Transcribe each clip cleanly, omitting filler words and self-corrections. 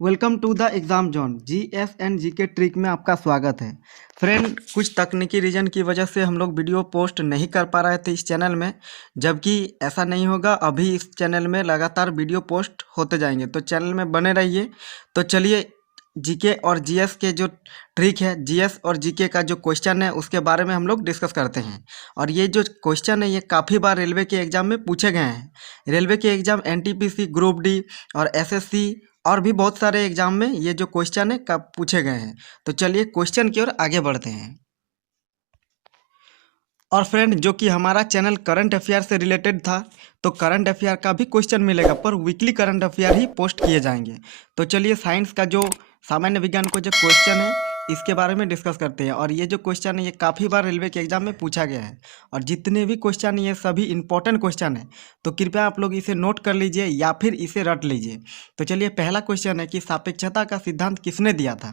Welcome to the exam zone GS and GK trick में आपका स्वागत है। फ्रेंड, कुछ तकनीकी रीज़न की वजह से हम लोग वीडियो पोस्ट नहीं कर पा रहे थे इस चैनल में, जबकि ऐसा नहीं होगा। अभी इस चैनल में लगातार वीडियो पोस्ट होते जाएंगे, तो चैनल में बने रहिए। तो चलिए, जीके और जीएस के जो ट्रिक है, जीएस और जीके का जो क्वेश्चन है उसके बारे में हम लोग डिस्कस करते हैं। और ये जो क्वेश्चन है ये काफ़ी बार रेलवे के एग्ज़ाम में पूछे गए हैं। रेलवे के एग्ज़ाम एनटीपीसी, ग्रुप डी और एसएससी और भी बहुत सारे एग्जाम में ये जो क्वेश्चन है कब पूछे गए हैं। तो चलिए क्वेश्चन की ओर आगे बढ़ते हैं। और फ्रेंड, जो कि हमारा चैनल करंट अफेयर से रिलेटेड था, तो करंट अफेयर का भी क्वेश्चन मिलेगा, पर वीकली करंट अफेयर ही पोस्ट किए जाएंगे। तो चलिए साइंस का जो सामान्य विज्ञान को जो क्वेश्चन है इसके बारे में डिस्कस करते हैं। और ये जो क्वेश्चन है ये काफ़ी बार रेलवे के एग्जाम में पूछा गया है, और जितने भी क्वेश्चन ये सभी इंपॉर्टेंट क्वेश्चन है। तो कृपया आप लोग इसे नोट कर लीजिए या फिर इसे रट लीजिए। तो चलिए, पहला क्वेश्चन है कि सापेक्षता का सिद्धांत किसने दिया था।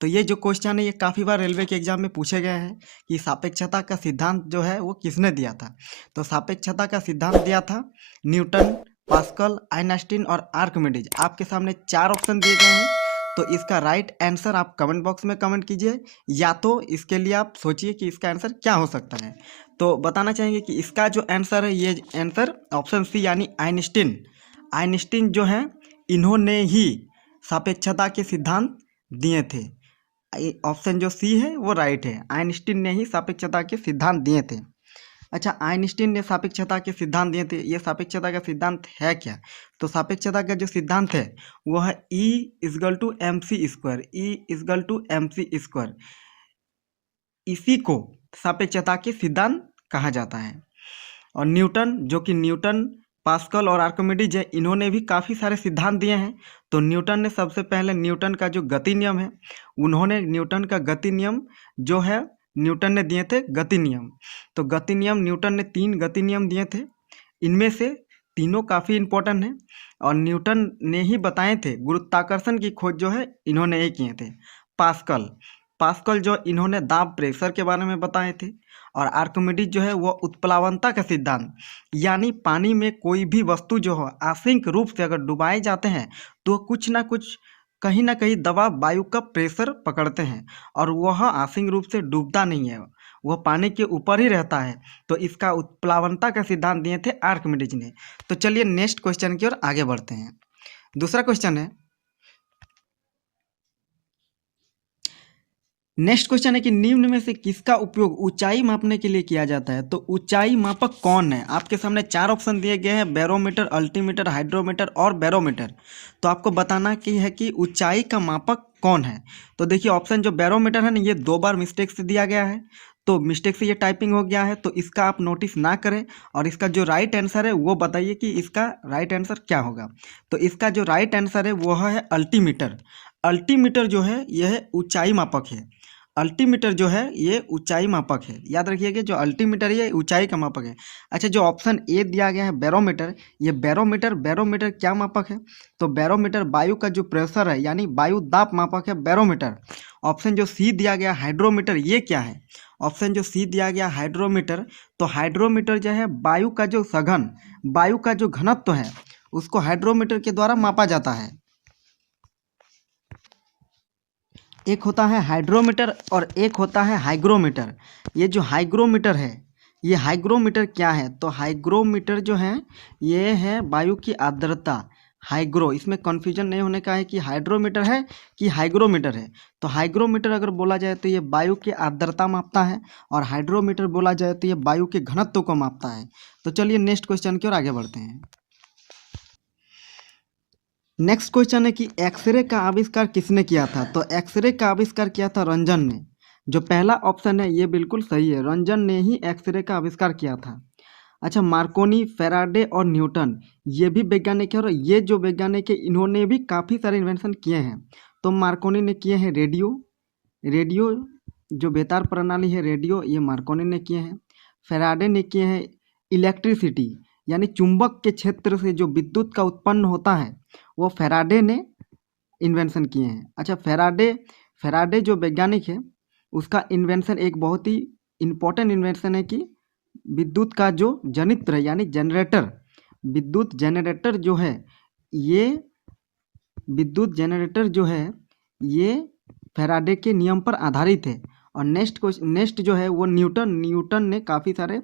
तो ये जो क्वेश्चन है ये काफ़ी बार रेलवे के एग्जाम में पूछे गए हैं कि सापेक्षता का सिद्धांत जो है वो किसने दिया था। तो सापेक्षता का सिद्धांत दिया था न्यूटन, पास्कल, आइंस्टीन और आर्किमिडीज। आपके सामने चार ऑप्शन दिए गए हैं। तो इसका राइट आंसर आप कमेंट बॉक्स में कमेंट कीजिए, या तो इसके लिए आप सोचिए कि इसका आंसर क्या हो सकता है। तो बताना चाहेंगे कि इसका जो आंसर है ये आंसर ऑप्शन सी यानी आइंस्टीन। आइंस्टीन जो है इन्होंने ही सापेक्षता के सिद्धांत दिए थे। ऑप्शन जो सी है वो राइट है। आइंस्टीन ने ही सापेक्षता के सिद्धांत दिए थे। अच्छा, आइंस्टीन ने सापेक्षता के सिद्धांत दिए थे। ये सापेक्षता का सिद्धांत है क्या? तो सापेक्षता का जो सिद्धांत है वो है E is equal to M C square. E is equal to M C square, इसी को सापेक्षता के सिद्धांत कहा जाता है। और न्यूटन, जो कि न्यूटन, पास्कल और आर्किमिडीज है, इन्होंने भी काफ़ी सारे सिद्धांत दिए हैं। तो न्यूटन ने सबसे पहले न्यूटन का जो गति नियम है, उन्होंने न्यूटन का गति नियम जो है न्यूटन ने दिए थे गति नियम। तो गति नियम न्यूटन ने 3 गति नियम दिए थे। इनमें से तीनों काफ़ी इंपॉर्टेंट हैं, और न्यूटन ने ही बताए थे। गुरुत्वाकर्षण की खोज जो है इन्होंने ही किए थे। पास्कल पास्कल जो इन्होंने दाब प्रेशर के बारे में बताए थे। और आर्किमिडीज जो है वो उत्प्लावनता का सिद्धांत, यानी पानी में कोई भी वस्तु जो हो आंशिक रूप से अगर डुबाए जाते हैं तो कुछ ना कुछ, कहीं ना कहीं दबाव वायु का प्रेशर पकड़ते हैं, और वह आंशिक रूप से डूबता नहीं है, वह पानी के ऊपर ही रहता है। तो इसका उत्प्लावनता का सिद्धांत दिए थे आर्किमिडीज ने। तो चलिए नेक्स्ट क्वेश्चन की ओर आगे बढ़ते हैं। दूसरा क्वेश्चन है, नेक्स्ट क्वेश्चन है कि निम्न में से किसका उपयोग ऊंचाई मापने के लिए किया जाता है। तो ऊंचाई मापक कौन है? आपके सामने चार ऑप्शन दिए गए हैं, बैरोमीटर, अल्टीमीटर, हाइड्रोमीटर और बैरोमीटर। तो आपको बताना कि है कि ऊंचाई का मापक कौन है। तो देखिए, ऑप्शन जो बैरोमीटर है ना, ये 2 बार मिस्टेक से दिया गया है, तो मिस्टेक से ये टाइपिंग हो गया है, तो इसका आप नोटिस ना करें। और इसका जो राइट आंसर है वो बताइए कि इसका राइट आंसर क्या होगा। तो इसका जो राइट आंसर है वो है अल्टीमीटर। अल्टीमीटर जो है यह ऊंचाई मापक है। अल्टीमीटर जो है ये ऊंचाई मापक है। याद रखिएगा, जो अल्टीमीटर है ये ऊंचाई का मापक है। अच्छा, जो ऑप्शन ए दिया गया है बैरोमीटर, ये बैरोमीटर बैरोमीटर क्या मापक है? तो बैरोमीटर वायु का जो प्रेशर है यानी वायु दाब मापक है बैरोमीटर। ऑप्शन जो सी दिया गया हाइड्रोमीटर, ये क्या है? ऑप्शन जो सी दिया गया हाइड्रोमीटर, तो हाइड्रोमीटर जो है वायु का जो सघन, वायु का जो घनत्व है उसको हाइड्रोमीटर के द्वारा मापा जाता है। एक होता है हाइड्रोमीटर और एक होता है हाइग्रोमीटर। ये जो हाइग्रोमीटर है, ये हाइग्रोमीटर क्या है? तो हाइग्रोमीटर जो है ये है वायु की आर्द्रता। हाइग्रो, इसमें कन्फ्यूजन नहीं होने का है कि हाइड्रोमीटर है कि हाइग्रोमीटर है। तो हाइग्रोमीटर अगर बोला जाए तो ये वायु की आर्द्रता मापता है, और हाइड्रोमीटर बोला जाए तो ये वायु के घनत्व को मापता है। तो चलिए नेक्स्ट क्वेश्चन की ओर आगे बढ़ते हैं। नेक्स्ट क्वेश्चन है कि एक्सरे का आविष्कार किसने किया था। तो एक्सरे का आविष्कार किया था रंजन ने। जो पहला ऑप्शन है ये बिल्कुल सही है, रंजन ने ही एक्सरे का आविष्कार किया था। अच्छा, मार्कोनी, फेराडे और न्यूटन, ये भी वैज्ञानिक है, और ये जो वैज्ञानिक है इन्होंने भी काफ़ी सारे इन्वेंशन किए हैं। तो मार्कोनी ने किए हैं रेडियो, रेडियो जो बेतार प्रणाली है रेडियो, ये मार्कोनी ने किए हैं। फेराडे ने किए हैं इलेक्ट्रिसिटी, यानी चुंबक के क्षेत्र से जो विद्युत का उत्पन्न होता है वो फेराडे ने इन्वेंशन किए हैं। अच्छा, फेराडे फेराडे जो वैज्ञानिक है उसका इन्वेंशन एक बहुत ही इम्पोर्टेंट इन्वेंशन है कि विद्युत का जो जनित्र है यानी जनरेटर, विद्युत जनरेटर जो है ये विद्युत जनरेटर जो है ये फैराडे के नियम पर आधारित है। और नेक्स्ट जो है वो न्यूटन ने काफ़ी सारे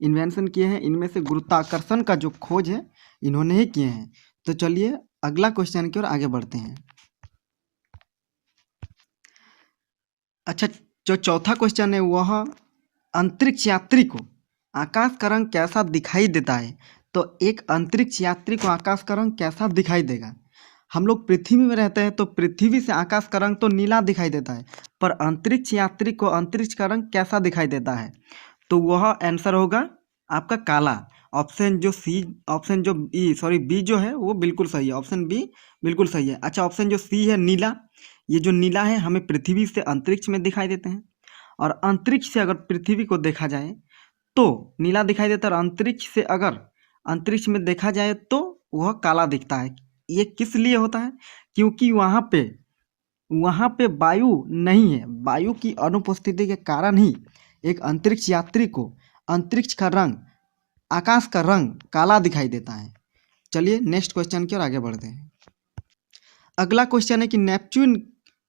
इन्वेंशन किए हैं, इनमें से गुरुत्वाकर्षण का जो खोज है इन्होंने ही किए हैं। तो चलिए अगला क्वेश्चन की ओर आगे बढ़ते हैं। अच्छा, जो चौथा क्वेश्चन है वह अंतरिक्ष यात्री को आकाश का रंग कैसा दिखाई देता है। तो एक अंतरिक्ष यात्री को आकाश का रंग कैसा दिखाई देगा। हम लोग पृथ्वी में रहते हैं तो पृथ्वी से आकाश का रंग तो नीला दिखाई देता है, पर अंतरिक्ष यात्री को अंतरिक्ष का रंग कैसा दिखाई देता है। तो वह आंसर होगा आपका काला। ऑप्शन जो बी जो है वो बिल्कुल सही है, ऑप्शन बी बिल्कुल सही है। अच्छा, ऑप्शन जो सी है नीला, ये जो नीला है हमें पृथ्वी से अंतरिक्ष में दिखाई देते हैं, और अंतरिक्ष से अगर पृथ्वी को देखा जाए तो नीला दिखाई देता है, और अंतरिक्ष से अगर अंतरिक्ष में देखा जाए तो वह काला दिखता है। ये किस लिए होता है, क्योंकि वहाँ पे वायु नहीं है, वायु की अनुपस्थिति के कारण ही एक अंतरिक्ष यात्री को अंतरिक्ष का रंग, आकाश का रंग काला दिखाई देता है। चलिए नेक्स्ट क्वेश्चन की ओर आगे बढ़ते हैं। अगला क्वेश्चन है कि नेपच्यून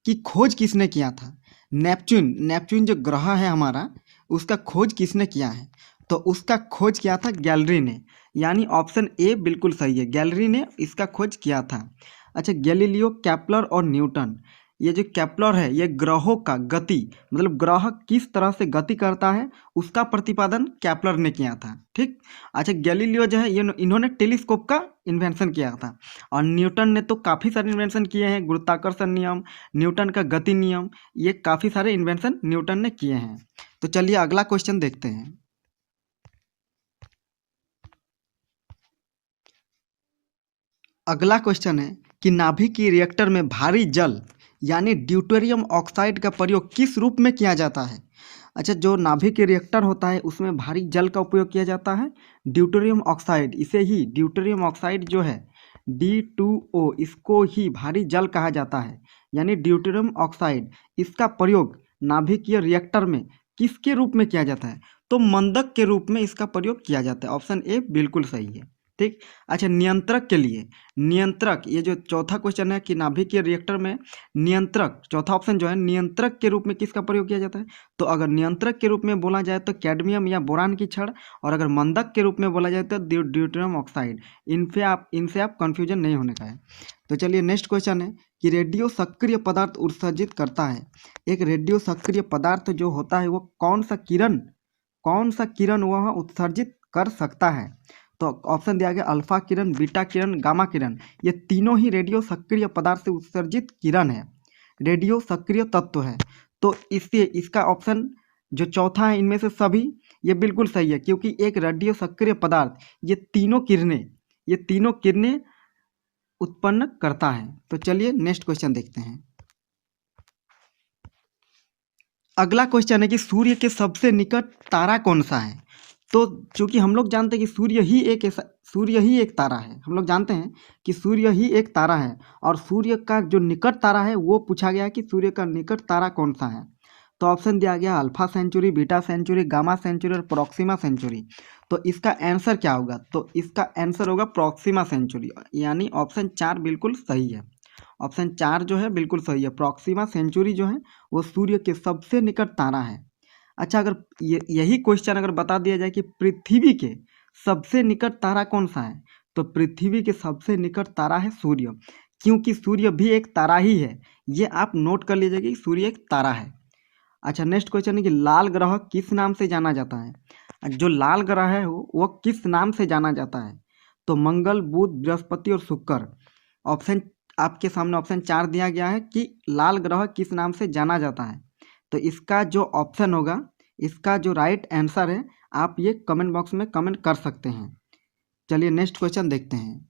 की खोज किसने किया था। नेपच्यून जो ग्रह है हमारा, उसका खोज किसने किया है। तो उसका खोज किया था गैलरी ने, यानी ऑप्शन ए बिल्कुल सही है, गैलरी ने इसका खोज किया था। अच्छा, गैलीलियो, केपलर और न्यूटन, ये जो केपलर है ये ग्रहों का गति, मतलब ग्रह किस तरह से गति करता है उसका प्रतिपादन केपलर ने किया था। ठीक। अच्छा, गैलीलियो जो है ये इन्होंने टेलीस्कोप का इन्वेंशन किया था, और न्यूटन ने तो काफ़ी सारे इन्वेंशन किए हैं, गुरुत्वाकर्षण नियम, न्यूटन का गति नियम, ये काफ़ी सारे इन्वेंशन न्यूटन ने किए हैं। तो चलिए अगला क्वेश्चन देखते हैं। अगला क्वेश्चन है कि नाभिकीय रिएक्टर में भारी जल यानी ड्यूटेरियम ऑक्साइड का प्रयोग किस रूप में किया जाता है। अच्छा, जो नाभिकीय रिएक्टर होता है उसमें भारी जल का उपयोग किया जाता है, ड्यूटेरियम ऑक्साइड, इसे ही ड्यूटेरियम ऑक्साइड जो है D2O, इसको ही भारी जल कहा जाता है, यानी ड्यूटेरियम ऑक्साइड, इसका प्रयोग नाभिकीय रिएक्टर में किसके रूप में किया जाता है। तो मंदक के रूप में इसका प्रयोग किया जाता है, ऑप्शन ए बिल्कुल सही है। ठीक। अच्छा, नियंत्रक के लिए, नियंत्रक, ये जो चौथा क्वेश्चन है कि नाभिकीय रिएक्टर में नियंत्रक, चौथा ऑप्शन जो है नियंत्रक के रूप में किसका प्रयोग किया जाता है। तो अगर नियंत्रक के रूप में बोला जाए तो कैडमियम या बोरान की छड़, और अगर मंदक के रूप में बोला जाए तो ड्यूटेरियम ऑक्साइड। इनसे आप कंफ्यूजन नहीं होने का है। तो चलिए नेक्स्ट क्वेश्चन है कि रेडियो सक्रिय पदार्थ उत्सर्जित करता है। एक रेडियो सक्रिय पदार्थ जो होता है वो कौन सा किरण वह उत्सर्जित कर सकता है। तो ऑप्शन दिया गया अल्फा किरण, बीटा किरण, गामा किरण, ये तीनों ही रेडियो सक्रिय पदार्थ से उत्सर्जित किरण है, रेडियो सक्रिय तत्व है। तो इसका ऑप्शन जो चौथा है इनमें से सभी ये बिल्कुल सही है, क्योंकि एक रेडियो सक्रिय पदार्थ ये तीनों किरणें उत्पन्न करता है। तो चलिए नेक्स्ट क्वेश्चन देखते हैं। अगला क्वेश्चन है कि सूर्य के सबसे निकट तारा कौन सा है। तो चूंकि हम लोग जानते हैं कि सूर्य ही एक तारा है, हम लोग जानते हैं कि सूर्य ही एक तारा है, और सूर्य का जो निकट तारा है वो पूछा गया कि सूर्य का निकट तारा कौन सा है। तो ऑप्शन दिया गया Alpha Centauri, Beta Centauri, Gamma Centauri और प्रोक्सिमा सेंचुरी। तो इसका आंसर क्या होगा। तो इसका आंसर होगा प्रोक्सिमा सेंचुरी, यानी ऑप्शन 4 बिल्कुल सही है। ऑप्शन 4 जो है बिल्कुल सही है, प्रोक्सिमा सेंचुरी जो है वो सूर्य के सबसे निकट तारा है। अच्छा, अगर यही क्वेश्चन अगर बता दिया जाए कि पृथ्वी के सबसे निकट तारा कौन सा है, तो पृथ्वी के सबसे निकट तारा है सूर्य, क्योंकि सूर्य भी एक तारा ही है, ये आप नोट कर लीजिएगा कि सूर्य एक तारा है। अच्छा, नेक्स्ट क्वेश्चन है कि लाल ग्रह किस नाम से जाना जाता है। जो लाल ग्रह है वो किस नाम से जाना जाता है। तो मंगल, बुध, बृहस्पति और शुक्र। ऑप्शन आपके सामने ऑप्शन 4 दिया गया है कि लाल ग्रह किस नाम से जाना जाता है। तो इसका जो ऑप्शन होगा, इसका जो राइट आंसर है, आप ये कमेंट बॉक्स में कमेंट कर सकते हैं। चलिए नेक्स्ट क्वेश्चन देखते हैं।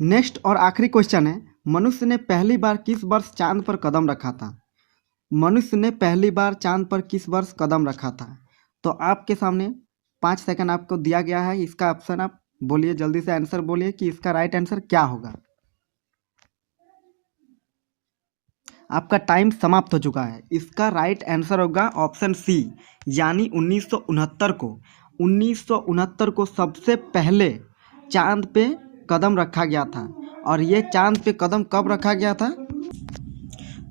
नेक्स्ट और आखिरी क्वेश्चन है, मनुष्य ने पहली बार किस वर्ष चांद पर कदम रखा था। मनुष्य ने पहली बार चांद पर किस वर्ष कदम रखा था। तो आपके सामने 5 सेकंड आपको दिया गया है, इसका ऑप्शन आप बोलिए, जल्दी से आंसर बोलिए कि इसका राइट आंसर क्या होगा। आपका टाइम समाप्त हो चुका है। इसका राइट आंसर होगा ऑप्शन सी, यानी 1969 को। 1969 को सबसे पहले चांद पे कदम रखा गया था। और ये चांद पे कदम कब रखा गया था?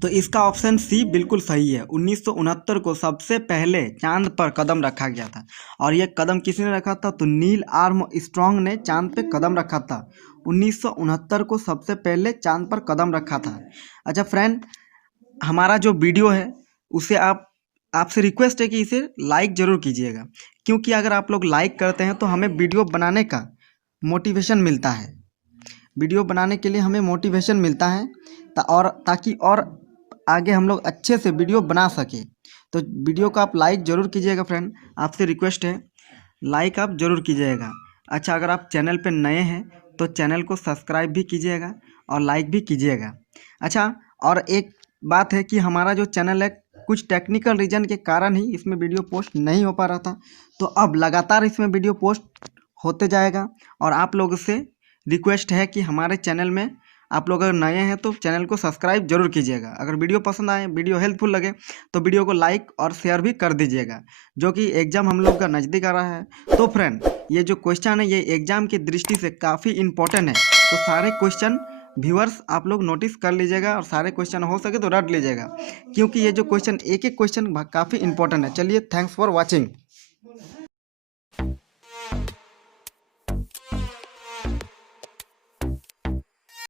तो इसका ऑप्शन सी बिल्कुल सही है। 1969 को सबसे पहले चांद पर कदम रखा गया था। और ये कदम किसने रखा था? तो नील आर्मस्ट्रॉन्ग ने चांद पे कदम रखा था। 1969 को सबसे पहले चांद पर कदम रखा था। अच्छा फ्रेंड, हमारा जो वीडियो है उसे आपसे रिक्वेस्ट है कि इसे लाइक ज़रूर कीजिएगा, क्योंकि अगर आप लोग लाइक करते हैं तो हमें वीडियो बनाने का मोटिवेशन मिलता है। वीडियो बनाने के लिए हमें मोटिवेशन मिलता है ताकि और आगे हम लोग अच्छे से वीडियो बना सकें। तो वीडियो को आप लाइक ज़रूर कीजिएगा फ्रेंड, आपसे रिक्वेस्ट है, लाइक आप ज़रूर कीजिएगा। अच्छा, अगर आप चैनल पे नए हैं तो चैनल को सब्सक्राइब भी कीजिएगा और लाइक भी कीजिएगा। अच्छा, और एक बात है कि हमारा जो चैनल है कुछ टेक्निकल रीज़न के कारण ही इसमें वीडियो पोस्ट नहीं हो पा रहा था, तो अब लगातार इसमें वीडियो पोस्ट होते जाएगा। और आप लोगों से रिक्वेस्ट है कि हमारे चैनल में आप लोग अगर नए हैं तो चैनल को सब्सक्राइब जरूर कीजिएगा। अगर वीडियो पसंद आए, वीडियो हेल्पफुल लगे तो वीडियो को लाइक और शेयर भी कर दीजिएगा, जो कि एग्ज़ाम हम लोग का नज़दीक आ रहा है। तो फ्रेंड, ये जो क्वेश्चन है ये एग्ज़ाम की दृष्टि से काफ़ी इम्पोर्टेंट है, तो सारे क्वेश्चन व्यूअर्स आप लोग नोटिस कर लीजिएगा और सारे क्वेश्चन हो सके तो रट लीजिएगा, क्योंकि ये जो क्वेश्चन एक एक क्वेश्चन काफ़ी इंपॉर्टेंट है। चलिए, थैंक्स फॉर वॉचिंग।